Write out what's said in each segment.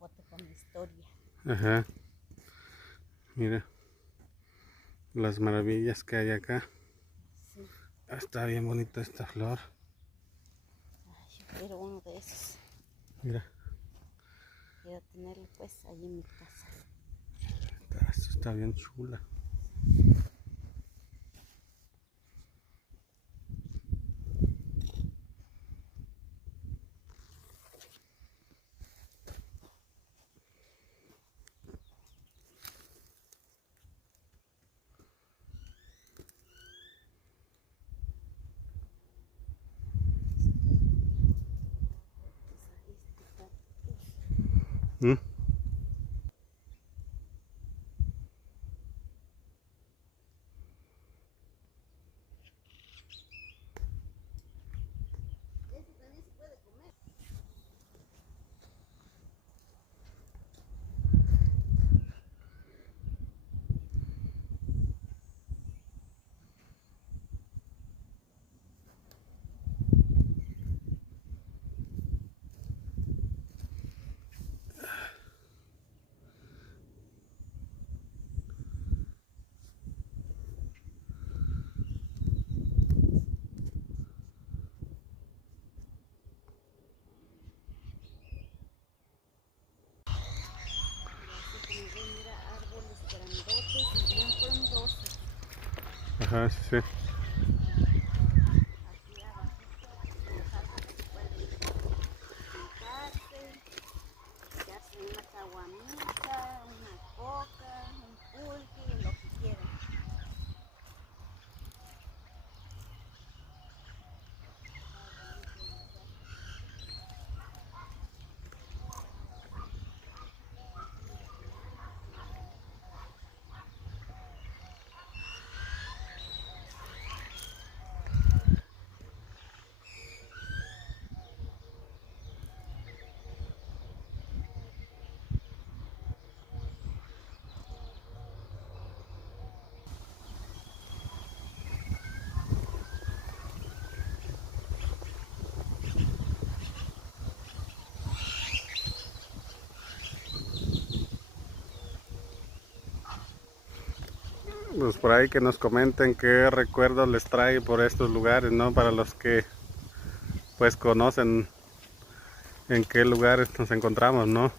foto con la historia. Ajá. Mira las maravillas que hay acá. Sí. Está bien bonita esta flor. Ay, yo quiero uno de esos. Mira. Quiero tenerlo pues ahí en mi casa. Esto está bien chula. ¿Mm? Ese también se puede comer. Mira, árboles grandotes y bien frondosos. Ajá, sí, sí. Aquí abajito de los árboles pueden sentarse, echarse una caguamita, una coca, un pulque, lo que quieran. Pues por ahí que nos comenten qué recuerdos les trae por estos lugares, ¿no? Para los que pues conocen en qué lugares nos encontramos, ¿no?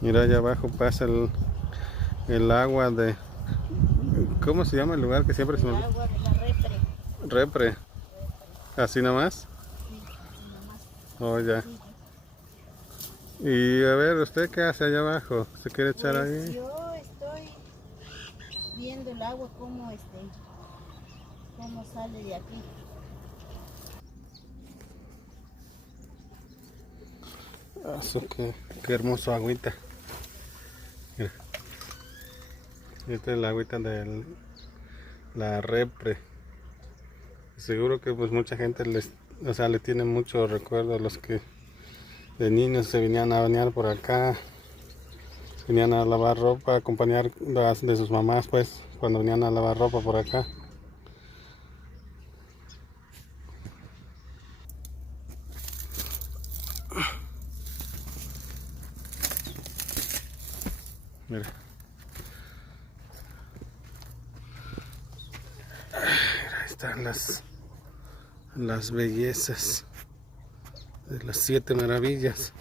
Mira, allá abajo pasa el agua de... ¿Cómo se llama el lugar que siempre se me El olvida? agua de la repre. Repre. Repre. ¿Así nomás? Sí, así nomás. Oh, ya. Sí. Y a ver, ¿usted qué hace allá abajo? ¿Se quiere echar Pues ahí? yo estoy viendo el agua cómo sale de aquí. Ah, qué hermoso agüita. Mira, esta es la agüita de la repre. Seguro que pues mucha gente o sea, le tiene mucho recuerdo a los que de niños se venían a bañar por acá, venían a lavar ropa, a acompañar de sus mamás pues, cuando venían a lavar ropa por acá. Mira. están las bellezas de las 7 maravillas.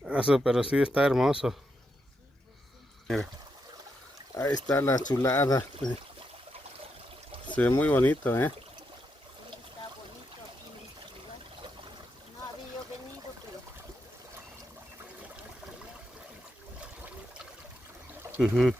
Eso, pero sí está hermoso. Mira, ahí está la chulada. Se ve muy bonito, ¿eh? Sí, está bonito aquí en este lugar. No había yo venido, pero Ujú.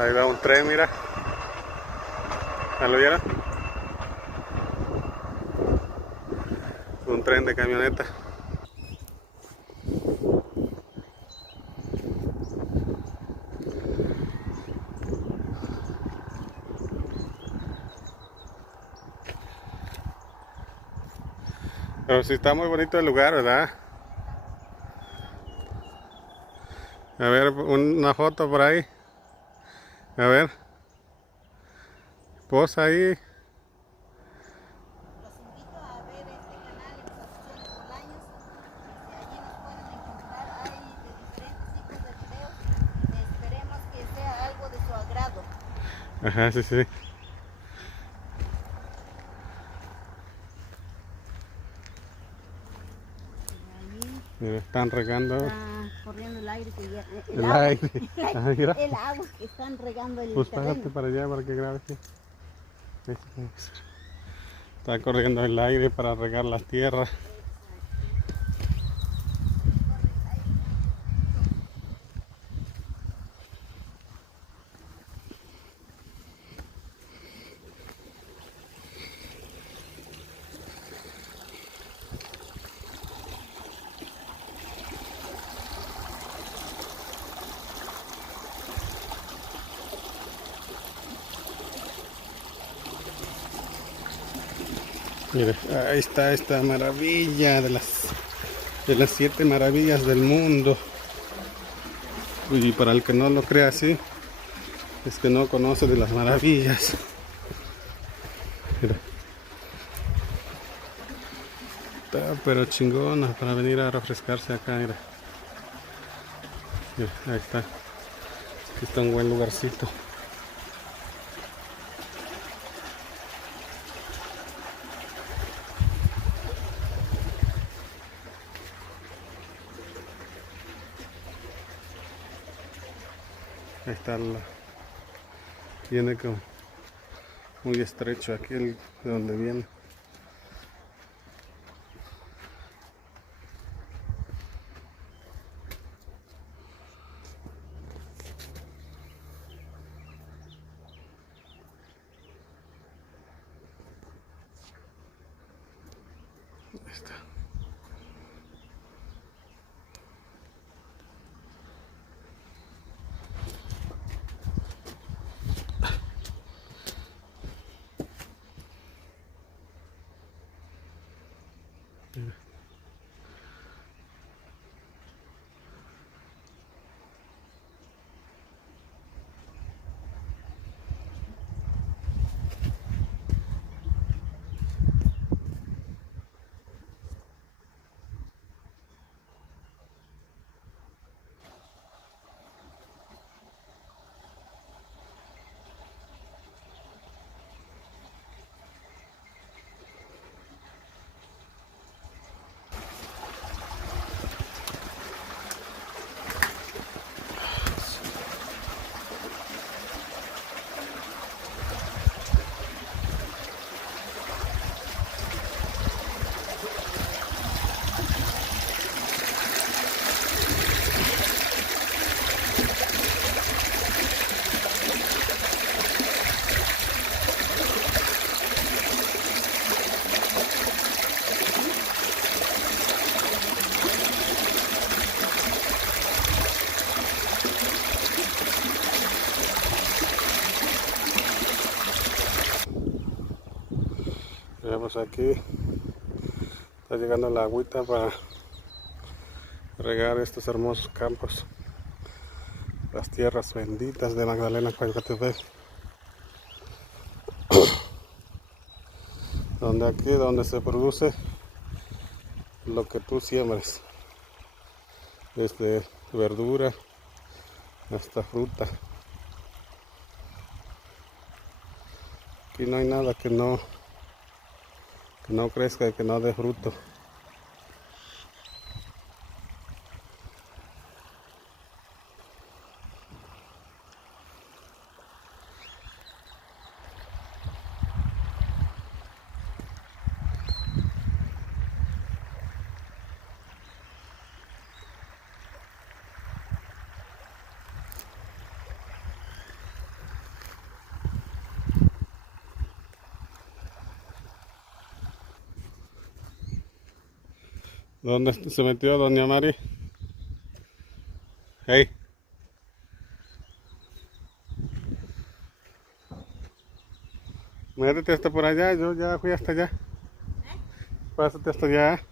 Ahí va un tren, mira. ¿Ya lo vieron? Un tren de camioneta. Pero sí está muy bonito el lugar, ¿verdad? A ver, una foto por ahí. A ver. Posa ahí. los invito a ver este canal en Posiciones Bolaños. Allí nos pueden encontrar, hay de diferentes tipos de videos. Esperemos que sea algo de su agrado. Ajá, sí, sí. Ahí Mira, están regando está corriendo el aire, que ya, el aire. Ajá, mira. el agua que están regando el Pues terreno. párate para allá para que grabes. Sí. Está corriendo el aire para regar la tierra. Mira, ahí está esta maravilla de las 7 maravillas del mundo. Y para el que no lo crea así, es que no conoce de las maravillas. Mira. Está pero chingona para venir a refrescarse acá, mira. Mira, ahí está. Aquí está un buen lugarcito. Ahí está viene como muy estrecho aquí de donde viene. Ahí está. Mira. Ya pues aquí está llegando la agüita para regar estos hermosos campos, las tierras benditas de Magdalena, Coyotepec. Donde se produce lo que tú siembres, desde verdura hasta fruta. Aquí no hay nada que no crezca y que no dé fruto. ¿Dónde se metió doña Mari? Hey, métete hasta por allá, yo ya fui hasta allá. Pásate hasta allá.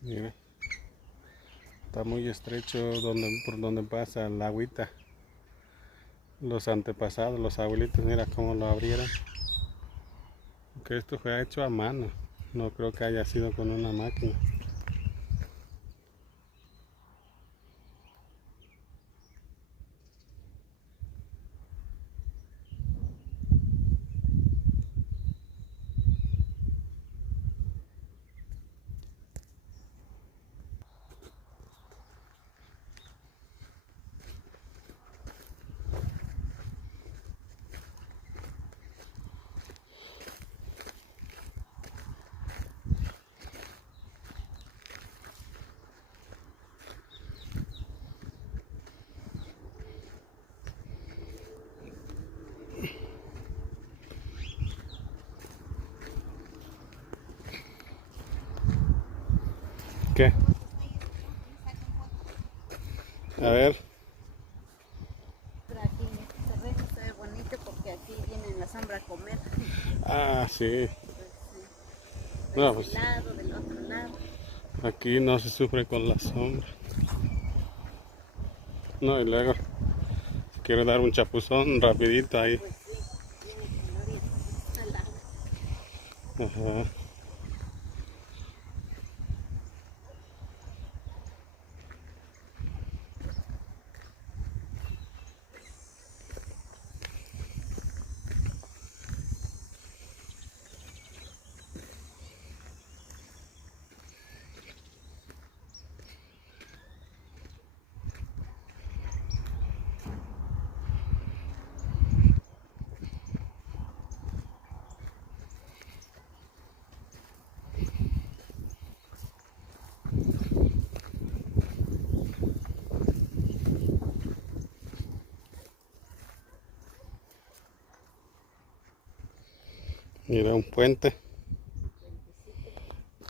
Mira, está muy estrecho por donde pasa el agüita. Los antepasados, los abuelitos, mira cómo lo abrieron. Que esto fue hecho a mano, no creo que haya sido con una máquina. ¿Qué? A ver. Pero aquí en este terreno se ve bonito porque aquí vienen en la sombra a comer. Ah, sí. Pues, de No, ese pues lado, del otro lado. aquí no se sufre con la sombra. No, y luego quiero dar un chapuzón rapidito ahí. Pues sí, tiene calorías. Está el agua. Ajá. Mira, un puente.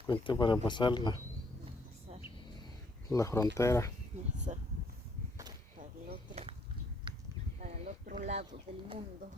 Puente para pasar la frontera. Exacto. Para el otro lado del mundo.